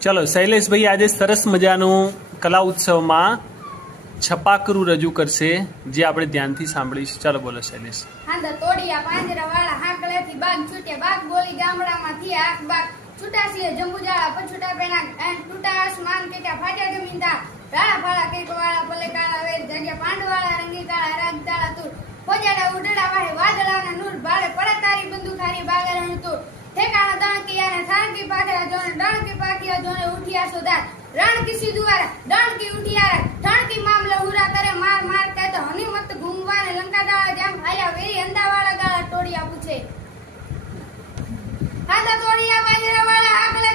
ચલો શૈલેષભાઈ આજે સરસ મજાનું કલા ઉત્સવમાં છપાકરું રજૂ કરશે જે આપણે ધ્યાનથી સાંભળીશું. ચાલો બોલો શૈલેષ. હાંધા તોડિયા પાંજરા વાળા હાકલેથી બાગ છૂટ્યા બાગ બોલી ગામડામાંથી આખ બાગ છૂટા સિંહ જંબુજાળા પછૂટા પેના તૂટા આસમાન કેટા ફાટ્યા જમીનતા રાળા ફાળા કેક વાળા પલે કાળા વેર જાગ્યા પાંડવાળા રંગી કાળા રાજદાળા તું ફોજાડા ઉડડા વાહે વાદળાના નૂર ભાડે પડે તારી બંદૂકારી બાગરણ તું ઠેકાણા દણકીયાને થાણકી પાખરા જોને ડણકી પાખિયા જોને ઉઠિયા સોદાર રણ કિસી દુવારા ડણકી ઉઠિયા ઠણકી મામલે હુરા કરે માર માર કહે તો હનીમત ઘૂમવાને લંકા દાળા જામ આયા વેરી અંદાવાળા ગાળા ટોડિયા પૂછે હાથા તોડિયા બાજરા વાળા આકલે